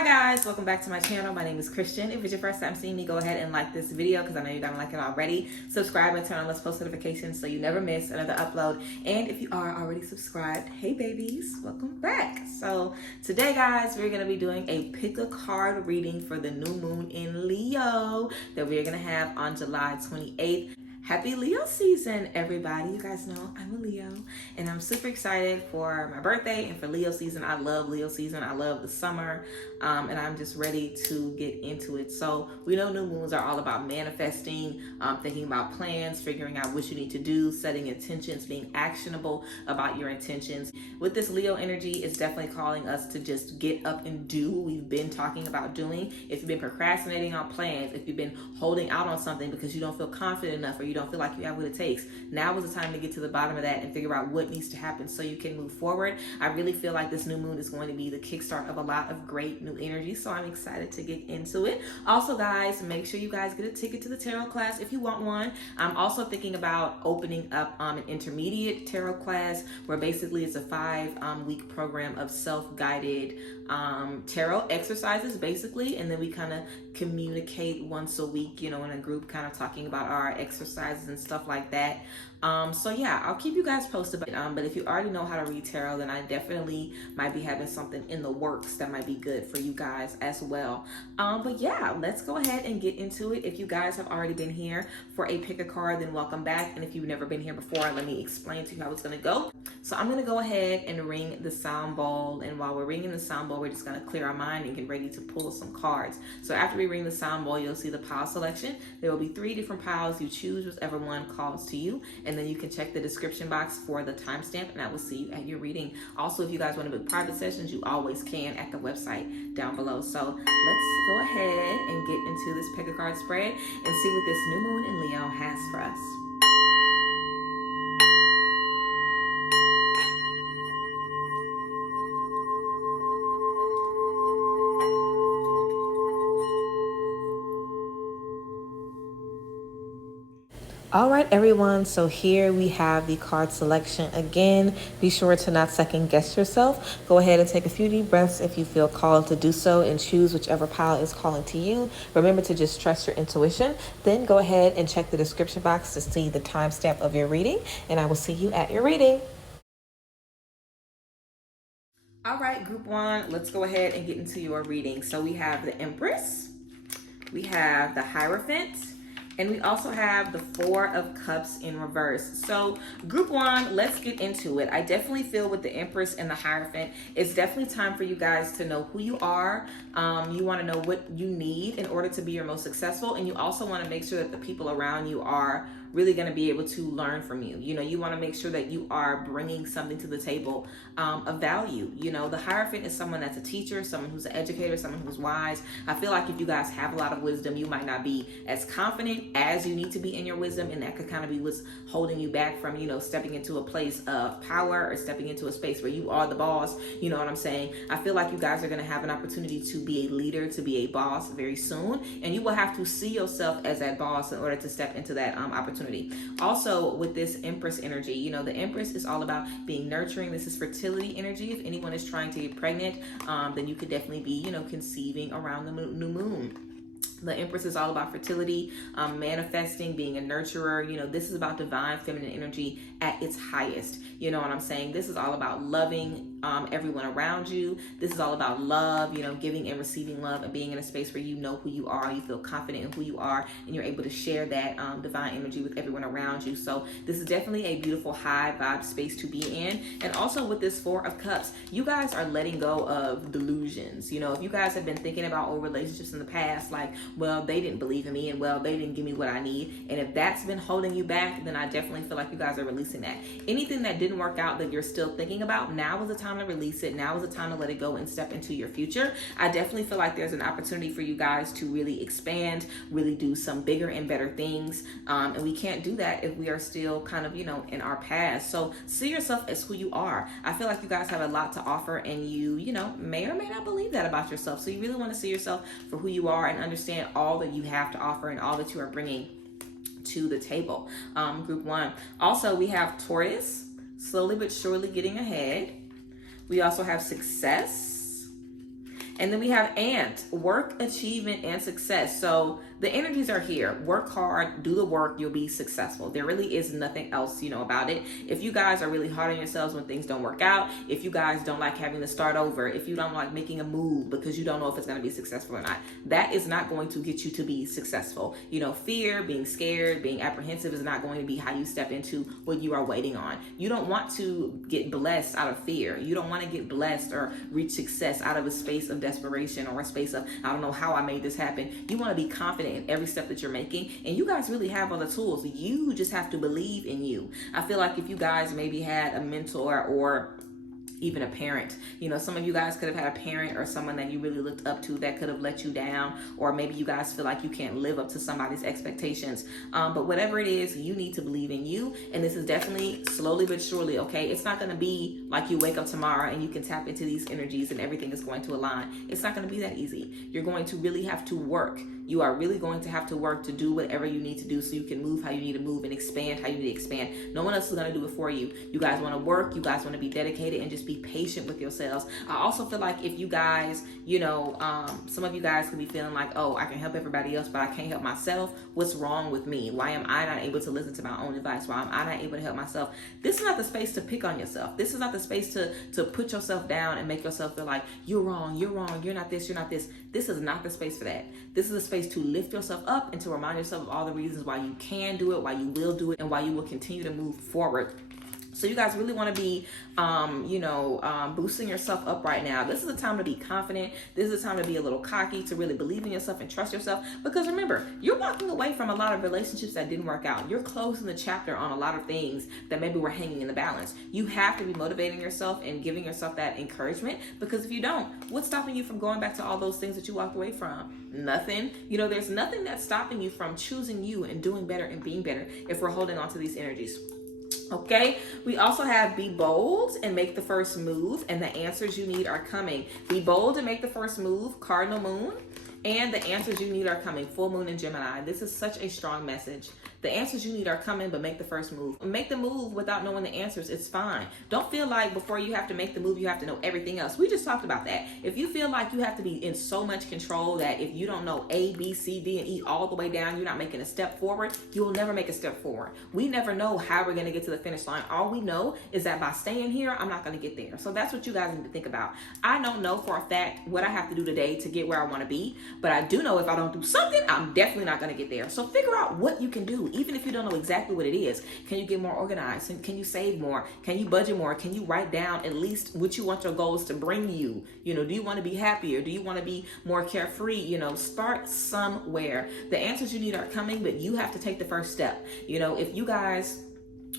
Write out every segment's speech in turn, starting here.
Hi guys, welcome back to my channel. My name is Christian. If it's your first time seeing me, go ahead and like this video because I know you're gonna like it already. Subscribe and turn on let's post notifications so you never miss another upload. And if you are already subscribed, hey babies, welcome back. So today guys, we're gonna be doing a pick a card reading for the new moon in Leo that we're gonna have on July 28th. Happy Leo season, everybody. You guys know I'm a Leo and I'm super excited for my birthday and for Leo season. I love Leo season. I love the summer and I'm just ready to get into it. So we know new moons are all about manifesting, thinking about plans, figuring out what you need to do, setting intentions, being actionable about your intentions. With this Leo energy, it's definitely calling us to just get up and do what we've been talking about doing. If you've been procrastinating on plans, if you've been holding out on something because you don't feel confident enough or you don't feel like you have what it takes, now is the time to get to the bottom of that and figure out what needs to happen so you can move forward. I really feel like this new moon is going to be the kickstart of a lot of great new energy, so I'm excited to get into it. Also guys, make sure you guys get a ticket to the tarot class if you want one. I'm also thinking about opening up an intermediate tarot class where basically it's a 5-week program of self-guided tarot exercises basically, and then we kind of communicate once a week, in a group, kind of talking about our exercises and stuff like that. So yeah, I'll keep you guys posted. But if you already know how to read tarot, then I definitely might be having something in the works that might be good for you guys as well. But yeah, let's go ahead and get into it. If you guys have already been here for a pick a card, then welcome back. And if you've never been here before, let me explain to you how it's gonna go. So I'm gonna go ahead and ring the sound bowl. And while we're ringing the sound bowl, we're just gonna clear our mind and get ready to pull some cards. So after we ring the sound bowl, you'll see the pile selection. There will be 3 different piles. You choose whichever one calls to you. And then you can check the description box for the timestamp, and I will see you at your reading. Also, if you guys want to book private sessions, you always can at the website down below. So let's go ahead and get into this pick a card spread and see what this new moon in Leo has for us. All right, everyone, so here we have the card selection again. Be sure to not second guess yourself. Go ahead and take a few deep breaths if you feel called to do so and choose whichever pile is calling to you. Remember to just trust your intuition. Then go ahead and check the description box to see the timestamp of your reading, and I will see you at your reading. All right, group 1, let's go ahead and get into your reading. So we have the Empress, we have the Hierophant, and we also have the 4 of Cups in reverse. So group 1, let's get into it. I definitely feel with the Empress and the Hierophant, it's definitely time for you guys to know who you are. You want to know what you need in order to be your most successful. And you also want to make sure that the people around you are really going to be able to learn from you. You want to make sure that you are bringing something to the table of value. The Hierophant is someone that's a teacher, someone who's an educator, someone who's wise. I feel like if you guys have a lot of wisdom, you might not be as confident as you need to be in your wisdom, and that could kind of be what's holding you back from, stepping into a place of power or stepping into a space where you are the boss. You know what I'm saying? I feel like you guys are going to have an opportunity to be a leader, to be a boss very soon, and you will have to see yourself as that boss in order to step into that opportunity. Also, with this Empress energy, the Empress is all about being nurturing. This is fertility energy. If anyone is trying to get pregnant, then you could definitely be, conceiving around the new moon. The Empress is all about fertility, manifesting, being a nurturer. This is about divine feminine energy at its highest. You know what I'm saying? This is all about loving everyone around you. This is all about love, giving and receiving love and being in a space where you know who you are, you feel confident in who you are, and you're able to share that divine energy with everyone around you. So this is definitely a beautiful high vibe space to be in. And also with this 4 of Cups, you guys are letting go of delusions. If you guys have been thinking about old relationships in the past, like, well, they didn't believe in me, and well, they didn't give me what I need, and if that's been holding you back, then I definitely feel like you guys are releasing that. Anything that didn't work out that you're still thinking about, now is the time to release it. Now is the time to let it go and step into your future. I definitely feel like there's an opportunity for you guys to really expand, really do some bigger and better things, and we can't do that if we are still kind of, in our past. So see yourself as who you are. I feel like you guys have a lot to offer, and you may or may not believe that about yourself. So you really want to see yourself for who you are and understand all that you have to offer and all that you are bringing to the table. Group 1. Also, we have Taurus, slowly but surely getting ahead. We also have Success, And then we have ant, work, achievement, and success. So the energies are here. Work hard, do the work, you'll be successful. There really is nothing else, about it. If you guys are really hard on yourselves when things don't work out, if you guys don't like having to start over, if you don't like making a move because you don't know if it's going to be successful or not, that is not going to get you to be successful. Fear, being scared, being apprehensive is not going to be how you step into what you are waiting on. You don't want to get blessed out of fear. You don't want to get blessed or reach success out of a space of desperation or a space of, I don't know how I made this happen. You want to be confident in every step that you're making, and you guys really have all the tools. You just have to believe in you. I feel like if you guys maybe had a mentor or even a parent, some of you guys could have had a parent or someone that you really looked up to that could have let you down, or maybe you guys feel like you can't live up to somebody's expectations. But whatever it is, you need to believe in you. And this is definitely slowly but surely, okay? It's not going to be like you wake up tomorrow and you can tap into these energies and everything is going to align. It's not going to be that easy. You're going to really have to work. You are really going to have to work to do whatever you need to do so you can move how you need to move and expand how you need to expand. No one else is going to do it for you. You guys want to work. You guys want to be dedicated and just be patient with yourselves. I also feel like if you guys, some of you guys could be feeling like, oh, I can help everybody else, but I can't help myself. What's wrong with me? Why am I not able to listen to my own advice? Why am I not able to help myself? This is not the space to pick on yourself. This is not the space to put yourself down and make yourself feel like you're wrong, you're not this, you're not this. This is not the space for that. This is a space to lift yourself up and to remind yourself of all the reasons why you can do it, why you will do it, and why you will continue to move forward. So you guys really want to be, boosting yourself up right now. This is a time to be confident. This is a time to be a little cocky, to really believe in yourself and trust yourself. Because remember, you're walking away from a lot of relationships that didn't work out. You're closing the chapter on a lot of things that maybe were hanging in the balance. You have to be motivating yourself and giving yourself that encouragement, because if you don't, what's stopping you from going back to all those things that you walked away from? Nothing. There's nothing that's stopping you from choosing you and doing better and being better if we're holding on to these energies. Okay, we also have be bold and make the first move, and the answers you need are coming. Be bold and make the first move, cardinal moon, and the answers you need are coming, full moon in Gemini. This is such a strong message. The answers you need are coming, but make the first move. Make the move without knowing the answers. It's fine. Don't feel like before you have to make the move, you have to know everything else. We just talked about that. If you feel like you have to be in so much control that if you don't know A, B, C, D, and E all the way down, you're not making a step forward, you will never make a step forward. We never know how we're going to get to the finish line. All we know is that by staying here, I'm not going to get there. So that's what you guys need to think about. I don't know for a fact what I have to do today to get where I want to be, but I do know if I don't do something, I'm definitely not going to get there. So figure out what you can do, even if you don't know exactly what it is. Can you get more organized? Can you save more? Can you budget more? Can you write down at least what you want your goals to bring you? Do you want to be happier? Do you want to be more carefree? Start somewhere. The answers you need are coming, but you have to take the first step. If you guys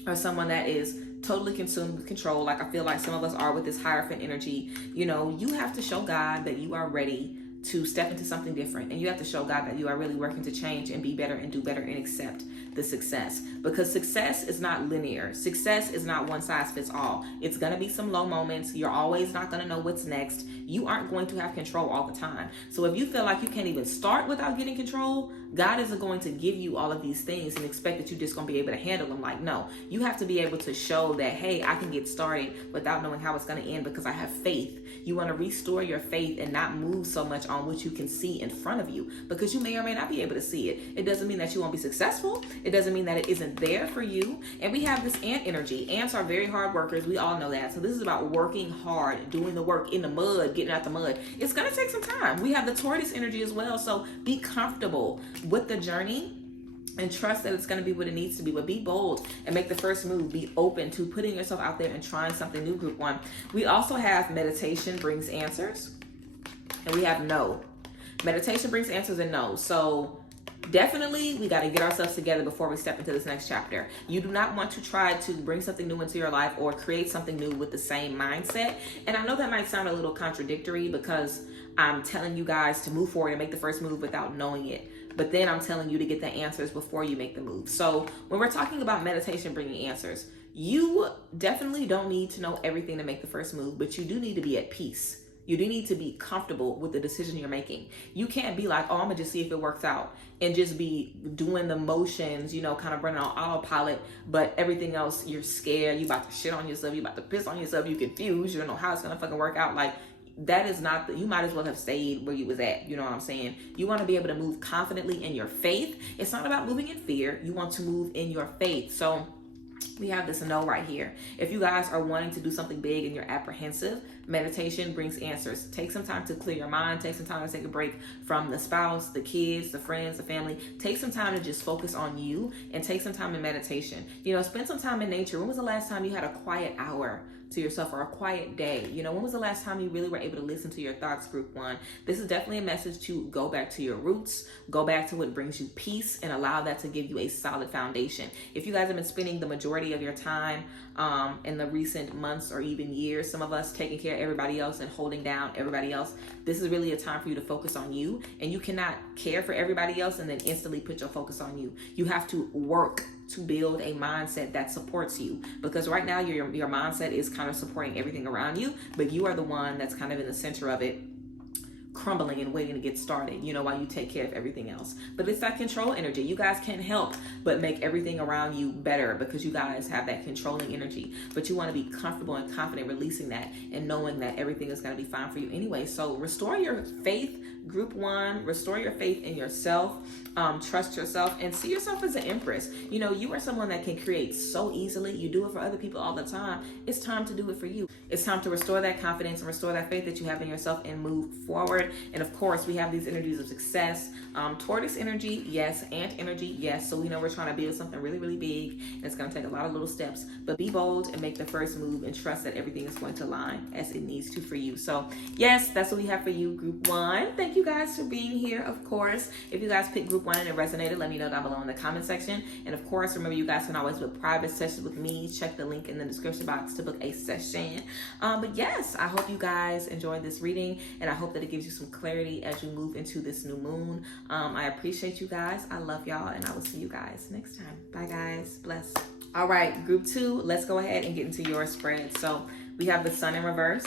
are someone that is totally consumed with control, like I feel like some of us are with this Hierophant energy, you have to show God that you are ready to step into something different, and you have to show God that you are really working to change and be better and do better and accept the success, because success is not linear. Success is not one size fits all. It's going to be some low moments. You're always not going to know what's next. You aren't going to have control all the time. So if you feel like you can't even start without getting control, God isn't going to give you all of these things and expect that you're just going to be able to handle them. Like, no, you have to be able to show that, hey, I can get started without knowing how it's going to end because I have faith. You want to restore your faith and not move so much on what you can see in front of you, because you may or may not be able to see it. It doesn't mean that you won't be successful. It doesn't mean that it isn't there for you. And we have this ant energy. Ants are very hard workers. We all know that. So this is about working hard, doing the work in the mud, getting out the mud. It's going to take some time. We have the tortoise energy as well. So be comfortable with the journey and trust that it's going to be what it needs to be. But be bold and make the first move. Be open to putting yourself out there and trying something new, group one. We also have meditation brings answers, and we have no. Meditation brings answers and no. So definitely we got to get ourselves together before we step into this next chapter. You do not want to try to bring something new into your life or create something new with the same mindset. And I know that might sound a little contradictory, because I'm telling you guys to move forward and make the first move without knowing it. But then I'm telling you to get the answers before you make the move. So when we're talking about meditation bringing answers, you definitely don't need to know everything to make the first move, but you do need to be at peace. You do need to be comfortable with the decision you're making. You can't be like, oh, I'm gonna just see if it works out, and just be doing the motions, kind of running on autopilot, but everything else, you're scared, you about to shit on yourself, you about to piss on yourself, you confused, you don't know how it's gonna fucking work out. Like, that is not you might as well have stayed where you was at. You know what I'm saying? You want to be able to move confidently in your faith. It's not about moving in fear. You want to move in your faith. So we have this no right here. If you guys are wanting to do something big and you're apprehensive, meditation brings answers. Take some time to clear your mind. Take some time to take a break from the spouse, the kids, the friends, the family. Take some time to just focus on you and take some time in meditation. You know, spend some time in nature. When was the last time you had a quiet hour to yourself or a quiet day? You know, when was the last time you really were able to listen to your thoughts, group one? This is definitely a message to go back to your roots, go back to what brings you peace, and allow that to give you a solid foundation. If you guys have been spending the majority of your time in the recent months or even years, some of us taking care of everybody else and holding down everybody else, this is really a time for you to focus on you. And you cannot care for everybody else and then instantly put your focus on you. You have to work to build a mindset that supports you, because right now your mindset is kind of supporting everything around you, but you are the one that's kind of in the center of it, crumbling and waiting to get started, you know, while you take care of everything else. But it's that control energy. You guys can't help but make everything around you better because you guys have that controlling energy. But you want to be comfortable and confident releasing that and knowing that everything is going to be fine for you anyway. So restore your faith, group one. Restore your faith in yourself. Trust yourself and see yourself as an empress. You know, you are someone that can create so easily. You do it for other people all the time. It's time to do it for you. It's time to restore that confidence and restore that faith that you have in yourself and move forward. And of course, we have these energies of success. Tortoise energy, yes. Ant energy, yes. So we know we're trying to build something really, really big. And it's going to take a lot of little steps. But be bold and make the first move and trust that everything is going to align as it needs to for you. So yes, that's what we have for you, group one. Thank you guys for being here, of course. If you guys picked group one and it resonated, let me know down below in the comment section. And of course, remember, you guys can always book private sessions with me. Check the link in the description box to book a session. But yes, I hope you guys enjoyed this reading, and I hope that it gives you some clarity as you move into this new moon. I appreciate you guys. I love y'all, and I will see you guys next time. Bye guys. Bless. All right, group two, let's go ahead and get into your spread. So we have the sun in reverse,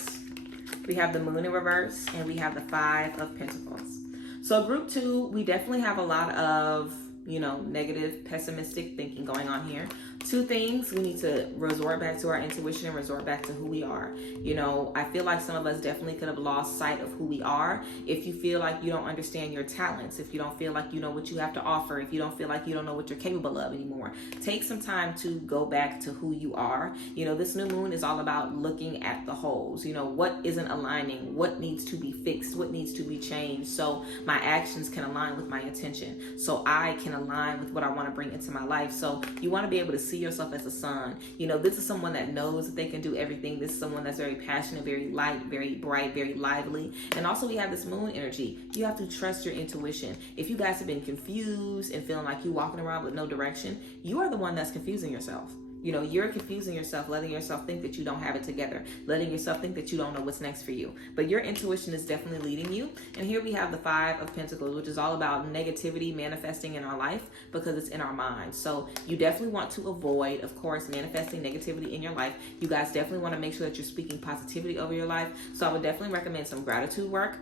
we have the moon in reverse, and we have the 5 of Pentacles. So group two, we definitely have a lot of, you know, negative, pessimistic thinking going on here. Two things: we need to resort back to our intuition and resort back to who we are. You know, I feel like some of us definitely could have lost sight of who we are. If you feel like you don't understand your talents, if you don't feel like you know what you have to offer, if you don't feel like you don't know what you're capable of anymore, take some time to go back to who you are. You know, this new moon is all about looking at the holes. You know, what isn't aligning, what needs to be fixed, what needs to be changed, so my actions can align with my intention, so I can align with what I want to bring into my life. So you want to be able to see yourself as a sun. You know, this is someone that knows that they can do everything. This is someone that's very passionate, very light, very bright, very lively. And also we have this moon energy. You have to trust your intuition. If you guys have been confused and feeling like you walking around with no direction, you are the one that's confusing yourself. You know, you're confusing yourself, letting yourself think that you don't have it together, letting yourself think that you don't know what's next for you. But your intuition is definitely leading you. And here we have the 5 of Pentacles, which is all about negativity manifesting in our life because it's in our mind. So you definitely want to avoid, of course, manifesting negativity in your life. You guys definitely want to make sure that you're speaking positivity over your life. So I would definitely recommend some gratitude work.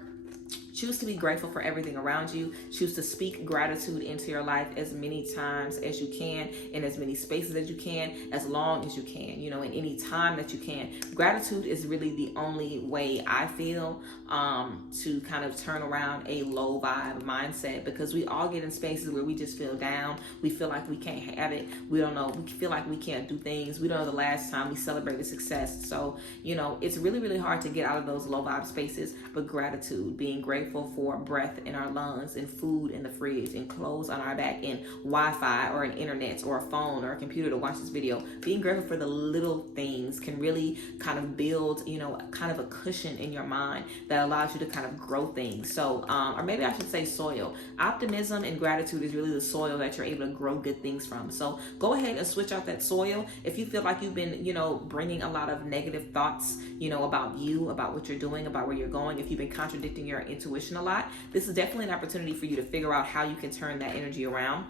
Choose to be grateful for everything around you. Choose to speak gratitude into your life as many times as you can, in as many spaces as you can, as long as you can, you know, in any time that you can. Gratitude is really the only way I feel to kind of turn around a low vibe mindset, because we all get in spaces where we just feel down. We feel like we can't have it. We don't know. We feel like we can't do things. We don't know the last time we celebrated success. So, you know, it's really, really hard to get out of those low vibe spaces. But gratitude, being grateful for breath in our lungs and food in the fridge and clothes on our back and Wi-Fi or an internet or a phone or a computer to watch this video. Being grateful for the little things can really kind of build, you know, kind of a cushion in your mind that allows you to kind of grow things. So, or maybe I should say soil. Optimism and gratitude is really the soil that you're able to grow good things from. So go ahead and switch out that soil. If you feel like you've been, you know, bringing a lot of negative thoughts, you know, about you, about what you're doing, about where you're going, if you've been contradicting your intuition a lot, this is definitely an opportunity for you to figure out how you can turn that energy around.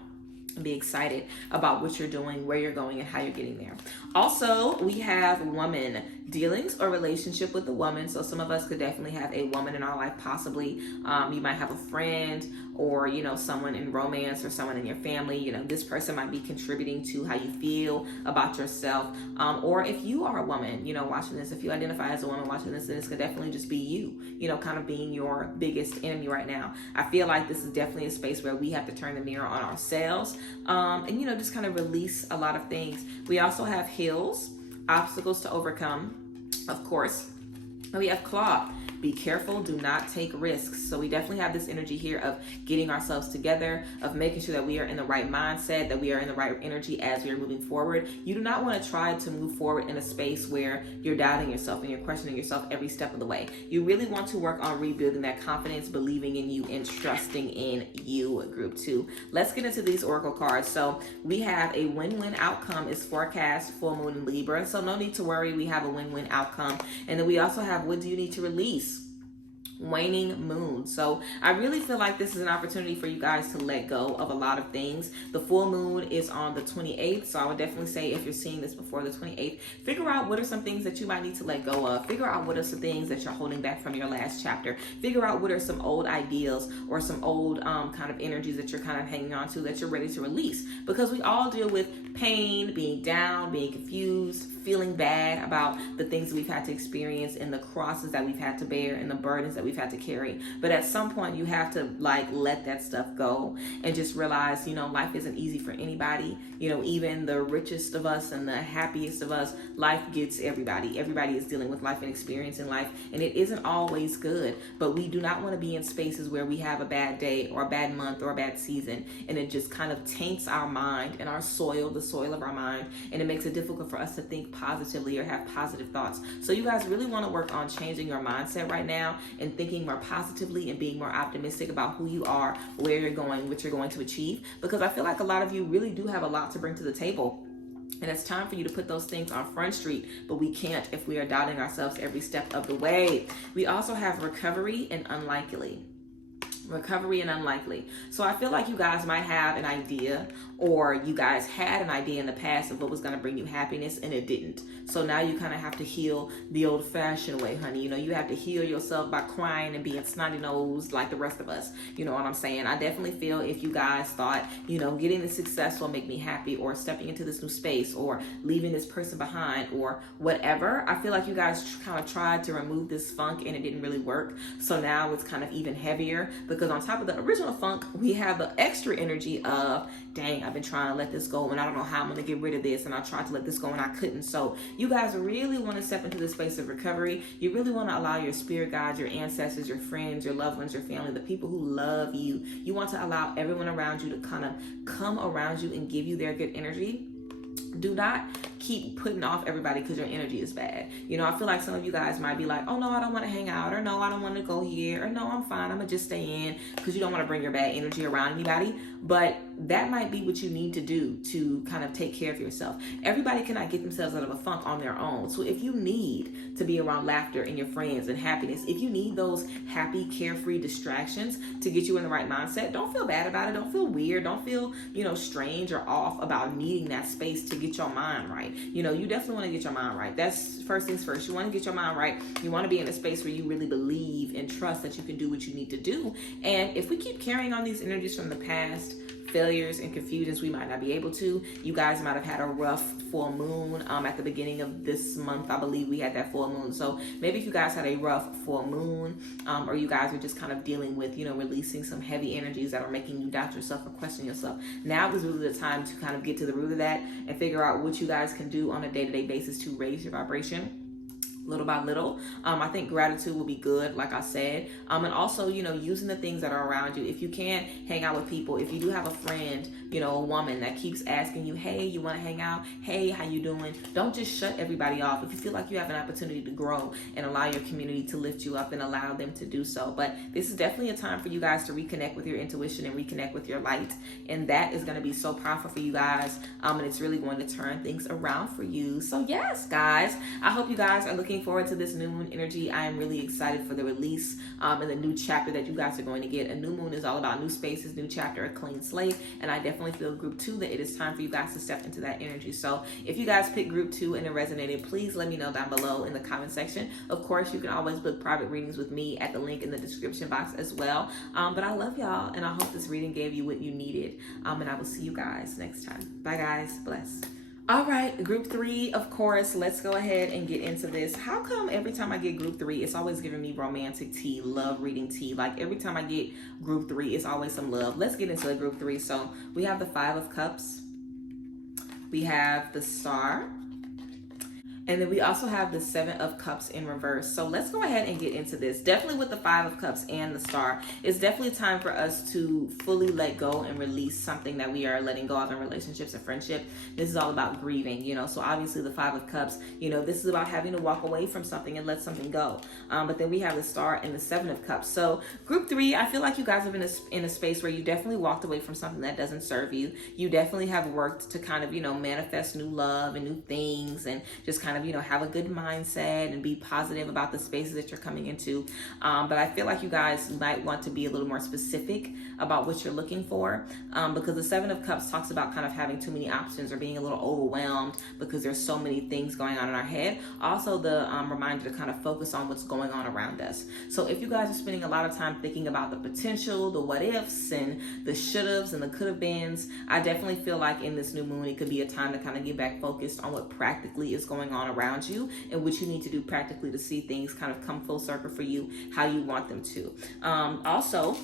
and be excited about what you're doing, where you're going, and how you're getting there. Also, we have woman dealings or relationship with a woman. So some of us could definitely have a woman in our life, possibly. You might have a friend or, someone in romance or someone in your family. This person might be contributing to how you feel about yourself. Or if you are a woman, watching this, if you identify as a woman watching this, then this could definitely just be you, kind of being your biggest enemy right now. I feel like this is definitely a space where we have to turn the mirror on ourselves, and, just kind of release a lot of things. We also have hills, obstacles to overcome, of course. And we have claw. Be careful, do not take risks. So we definitely have this energy here of getting ourselves together, of making sure that we are in the right mindset, that we are in the right energy as we are moving forward. You do not want to try to move forward in a space where you're doubting yourself and you're questioning yourself every step of the way. You really want to work on rebuilding that confidence, believing in you, and trusting in you, group 2. Let's get into these oracle cards. So we have a win-win outcome is forecast, full moon in Libra. So no need to worry, we have a win-win outcome. And then we also have, what do you need to release? Waning moon. So I really feel like this is an opportunity for you guys to let go of a lot of things. The full moon is on the 28th, so I would definitely say if you're seeing this before the 28th, figure out what are some things that you might need to let go of. Figure out what are some things that you're holding back from your last chapter. Figure out what are some old ideals or some old kind of energies that you're kind of hanging on to that you're ready to release, because we all deal with pain, being down, being confused, feeling bad about the things we've had to experience and the crosses that we've had to bear and the burdens that we've had to carry. But at some point you have to let that stuff go and just realize, life isn't easy for anybody. Even the richest of us and the happiest of us, life gets everybody. Everybody is dealing with life and experiencing life, and it isn't always good. But we do not want to be in spaces where we have a bad day or a bad month or a bad season, and it just kind of taints our mind and our soil, the soil of our mind, and it makes it difficult for us to think positively or have positive thoughts. So you guys really want to work on changing your mindset right now and thinking more positively and being more optimistic about who you are, where you're going, what you're going to achieve, because I feel like a lot of you really do have a lot to bring to the table. And it's time for you to put those things on Front Street, but we can't if we are doubting ourselves every step of the way. We also have recovery and unlikely. Recovery and unlikely. So I feel like you guys might have an idea, or you guys had an idea in the past of what was going to bring you happiness, and it didn't. So now you kind of have to heal the old-fashioned way, honey. You have to heal yourself by crying and being snotty-nosed like the rest of us. You know what I'm saying? I definitely feel if you guys thought, getting this success will make me happy, or stepping into this new space, or leaving this person behind, or whatever, I feel like you guys kind of tried to remove this funk and it didn't really work. So now it's kind of even heavier, because on top of the original funk, we have the extra energy of, dang, I've been trying to let this go and I don't know how I'm going to get rid of this, and I tried to let this go and I couldn't. So you guys really want to step into this space of recovery. You really want to allow your spirit guides, your ancestors, your friends, your loved ones, your family, the people who love you. You want to allow everyone around you to kind of come around you and give you their good energy. Do not keep putting off everybody because your energy is bad. I feel like some of you guys might be like, oh no, I don't want to hang out, or no, I don't want to go here, or no, I'm fine, I'm gonna just stay in, because you don't want to bring your bad energy around anybody. But that might be what you need to do to kind of take care of yourself. Everybody cannot get themselves out of a funk on their own. So if you need to be around laughter and your friends and happiness, if you need those happy, carefree distractions to get you in the right mindset, don't feel bad about it. Don't feel weird. Don't feel, strange or off about needing that space to get your mind right. You definitely want to get your mind right. That's first things first. You want to get your mind right. You want to be in a space where you really believe and trust that you can do what you need to do. And if we keep carrying on these energies from the past, failures and confusions, we might not be able to. You guys might have had a rough full moon at the beginning of this month. I believe we had that full moon. So maybe if you guys had a rough full moon, or you guys are just kind of dealing with, releasing some heavy energies that are making you doubt yourself or question yourself, now is really the time to kind of get to the root of that and figure out what you guys can do on a day-to-day basis to raise your vibration. Little by little. I think gratitude will be good, like I said. And also, using the things that are around you. If you can't hang out with people, if you do have a friend, a woman that keeps asking you, hey, you want to hang out? Hey, how you doing? Don't just shut everybody off. If you feel like you have an opportunity to grow and allow your community to lift you up, and allow them to do so. But this is definitely a time for you guys to reconnect with your intuition and reconnect with your light. And that is going to be so powerful for you guys. And it's really going to turn things around for you. So yes, guys, I hope you guys are looking looking forward to this new moon energy. I am really excited for the release and the new chapter that you guys are going to get. A new moon is all about new spaces, new chapter, a clean slate. And I definitely feel group 2 that it is time for you guys to step into that energy. So if you guys picked group 2 and it resonated, please let me know down below in the comment section. Of course, you can always book private readings with me at the link in the description box as well. But I love y'all, and I hope this reading gave you what you needed. And I will see you guys next time. Bye guys, bless. All right, group 3, of course, let's go ahead and get into this. How come every time I get group 3, it's always giving me romantic tea, love reading tea? Like every time I get group 3, it's always some love. Let's get into the group 3. So we have the 5 of Cups. We have the Star. And then we also have the 7 of Cups in reverse. So let's go ahead and get into this. Definitely with the 5 of Cups and the Star, it's definitely time for us to fully let go and release something that we are letting go of in relationships and friendship. This is all about grieving, you know. So obviously the 5 of Cups, you know, this is about having to walk away from something and let something go. But then we have the Star and the 7 of Cups. So group 3, I feel like you guys have been in a space where you definitely walked away from something that doesn't serve you. You definitely have worked to kind of, you know, manifest new love and new things and just kind of, you know, have a good mindset and be positive about the spaces that you're coming into. But I feel like you guys might want to be a little more specific about what you're looking for, because the 7 of Cups talks about kind of having too many options or being a little overwhelmed because there's so many things going on in our head. Also the reminder to kind of focus on what's going on around us. So if you guys are spending a lot of time thinking about the potential, the what ifs and the should haves and the could have beens, I definitely feel like in this new moon it could be a time to kind of get back focused on what practically is going on around you and what you need to do practically to see things kind of come full circle for you how you want them to. Also,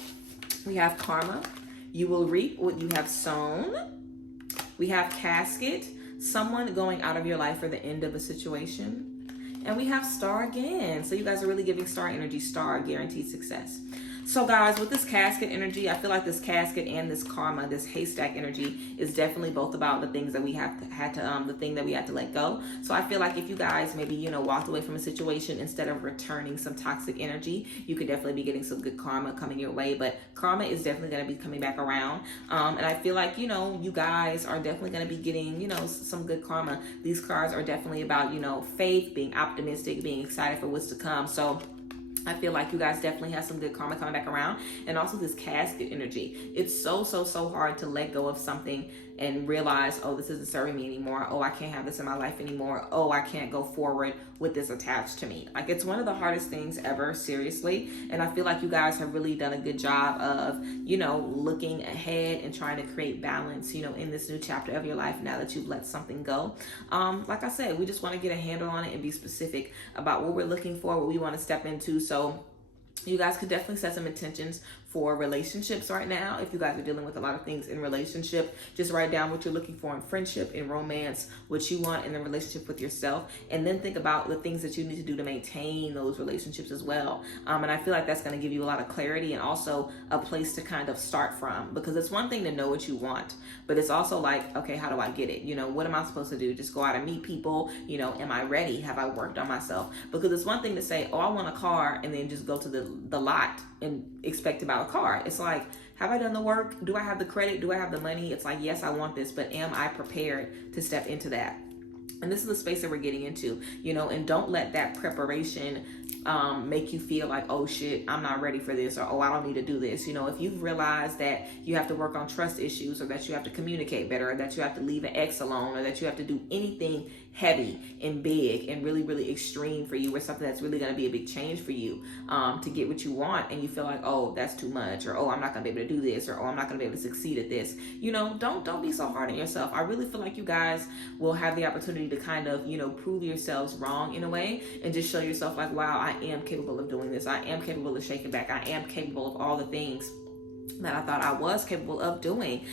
we have Karma. You will reap what you have sown. We have Casket. Someone going out of your life for the end of a situation. And we have Star again. So you guys are really giving Star energy. Star, guaranteed success. So guys, with this Casket energy, I feel like this Casket and this Karma, this haystack energy is definitely both about the things that we the thing that we had to let go. So I feel like if you guys maybe, you know, walked away from a situation instead of returning some toxic energy, you could definitely be getting some good karma coming your way. But karma is definitely going to be coming back around. And I feel like, you know, you guys are definitely going to be getting, you know, some good karma. These cards are definitely about, you know, faith, being optimistic, being excited for what's to come. So I feel like you guys definitely have some good karma coming back around. And also this Casket energy. It's so hard to let go of something and realize, oh, this isn't serving me anymore. Oh, I can't have this in my life anymore. Oh, I can't go forward with this attached to me. Like, it's one of the hardest things ever, seriously. And I feel like you guys have really done a good job of, you know, looking ahead and trying to create balance, you know, in this new chapter of your life now that you've let something go. Like I said, we just want to get a handle on it and be specific about what we're looking for, what we want to step into. So you guys could definitely set some intentions for relationships right now. If you guys are dealing with a lot of things in relationship, just write down what you're looking for in friendship, in romance, what you want in the relationship with yourself, and then think about the things that you need to do to maintain those relationships as well. And I feel like that's going to give you a lot of clarity and also a place to kind of start from, because it's one thing to know what you want, but it's also like, okay, how do I get it? You know, what am I supposed to do? Just go out and meet people? You know, am I ready? Have I worked on myself? Because it's one thing to say, oh, I want a car, and then just go to the lot and expect to buy a car. It's like, have I done the work? Do I have the credit? Do I have the money? It's like, yes, I want this, but am I prepared to step into that? And this is the space that we're getting into, you know, and don't let that preparation make you feel like, oh shit, I'm not ready for this, or oh, I don't need to do this. You know, if you've realized that you have to work on trust issues, or that you have to communicate better, or that you have to leave an ex alone, or that you have to do anything heavy and big and really extreme for you, or something that's really going to be a big change for you to get what you want, and you feel like, oh, that's too much, or oh, I'm not going to be able to do this, or oh, I'm not going to be able to succeed at this. You know, don't be so hard on yourself. I really feel like you guys will have the opportunity to kind of, you know, prove yourselves wrong in a way, and just show yourself like, wow, I am capable of doing this. I am capable of shaking back. I am capable of all the things that I thought I was capable of doing.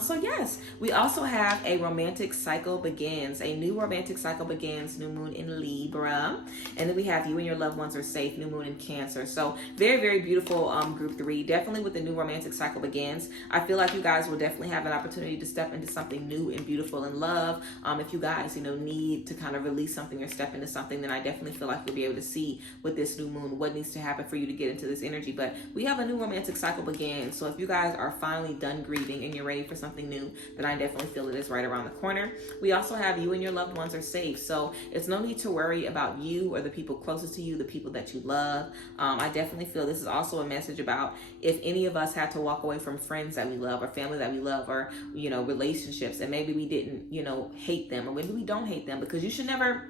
So yes, we also have a romantic cycle begins. A new romantic cycle begins. New moon in Libra. And then we have you and your loved ones are safe. New moon in Cancer. So very beautiful group 3. Definitely with the new romantic cycle begins, I feel like you guys will definitely have an opportunity to step into something new and beautiful in love. If you guys, you know, need to kind of release something or step into something, then I definitely feel like you'll be able to see with this new moon what needs to happen for you to get into this energy. But we have a new romantic cycle begins So if you guys are finally done grieving and you're ready for something new, then I definitely feel it is right around the corner. We also have you and your loved ones are safe. So it's no need to worry about you or the people closest to you, the people that you love. I definitely feel this is also a message about if any of us had to walk away from friends that we love or family that we love or, you know, relationships, and maybe we didn't, you know, hate them, or maybe we don't hate them, because you should never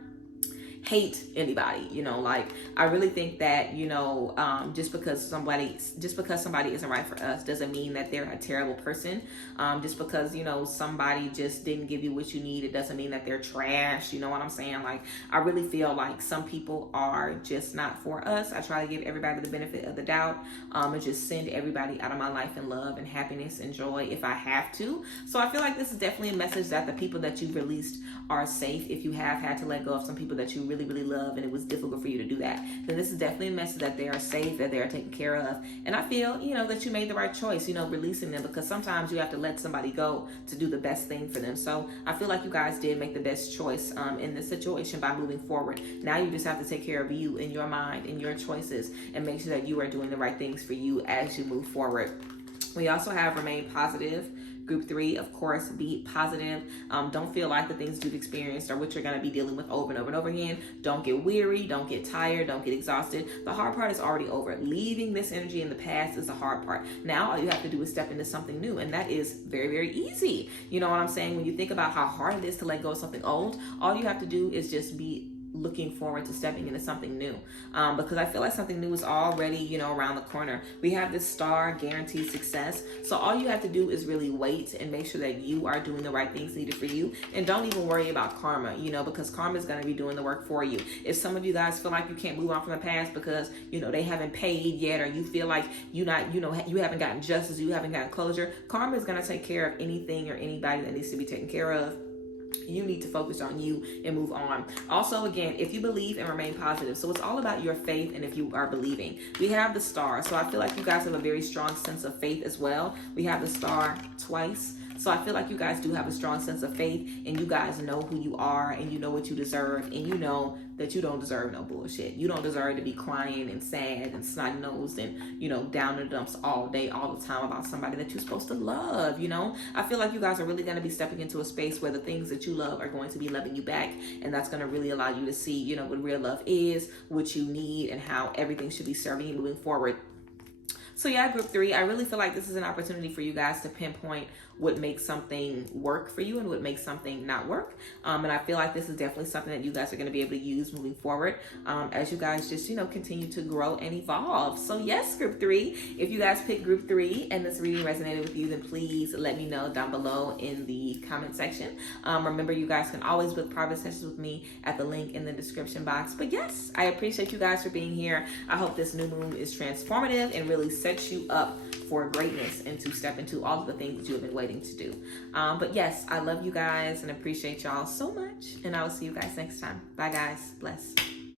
hate anybody, you know. Like, I really think that, you know, just because somebody isn't right for us doesn't mean that they're a terrible person. Just because, you know, somebody just didn't give you what you need, it doesn't mean that they're trash. You know what I'm saying? Like, I really feel like some people are just not for us. I try to give everybody the benefit of the doubt, and just send everybody out of my life in love and happiness and joy if I have to. So I feel like this is definitely a message that the people that you've released are safe. If you have had to let go of some people that you really love and it was difficult for you to do that, then this is definitely a message that they are safe, that they are taken care of. And I feel, you know, that you made the right choice, you know, releasing them, because sometimes you have to let somebody go to do the best thing for them. So I feel like you guys did make the best choice in this situation by moving forward. Now you just have to take care of you and your mind and your choices and make sure that you are doing the right things for you as you move forward. We also have remain positive. Group 3, of course, be positive. Don't feel like the things you've experienced are what you're going to be dealing with over and over and over again. Don't get weary. Don't get tired. Don't get exhausted. The hard part is already over. Leaving this energy in the past is the hard part. Now all you have to do is step into something new, and that is very, very easy. You know what I'm saying? When you think about how hard it is to let go of something old, all you have to do is just be looking forward to stepping into something new, because I feel like something new is already, you know, around the corner. We have this star, guaranteed success. So all you have to do is really wait and make sure that you are doing the right things needed for you, and don't even worry about karma, you know, because karma is going to be doing the work for you. If some of you guys feel like you can't move on from the past because, you know, they haven't paid yet, or you feel like you haven't gotten justice, you haven't gotten closure, karma is going to take care of anything or anybody that needs to be taken care of. You need to focus on you and move on. Also, again, if you believe and remain positive. So it's all about your faith and if you are believing. We have the star. So I feel like you guys have a very strong sense of faith as well. We have the star twice. So I feel like you guys do have a strong sense of faith, and you guys know who you are, and you know what you deserve, and you know that you don't deserve no bullshit. You don't deserve to be crying and sad and snot-nosed and, you know, down in the dumps all day, all the time about somebody that you're supposed to love, you know? I feel like you guys are really going to be stepping into a space where the things that you love are going to be loving you back, and that's going to really allow you to see, you know, what real love is, what you need, and how everything should be serving you moving forward. So yeah, group 3, I really feel like this is an opportunity for you guys to pinpoint what makes something work for you and what makes something not work. And I feel like this is definitely something that you guys are going to be able to use moving forward as you guys just, you know, continue to grow and evolve. So yes, group 3, if you guys pick group 3 and this reading resonated with you, then please let me know down below in the comment section. Remember, you guys can always book private sessions with me at the link in the description box. But yes, I appreciate you guys for being here. I hope this new moon is transformative and really sets you up for greatness and to step into all of the things that you have been waiting to do. But yes, I love you guys and appreciate y'all so much. And I will see you guys next time. Bye guys. Bless.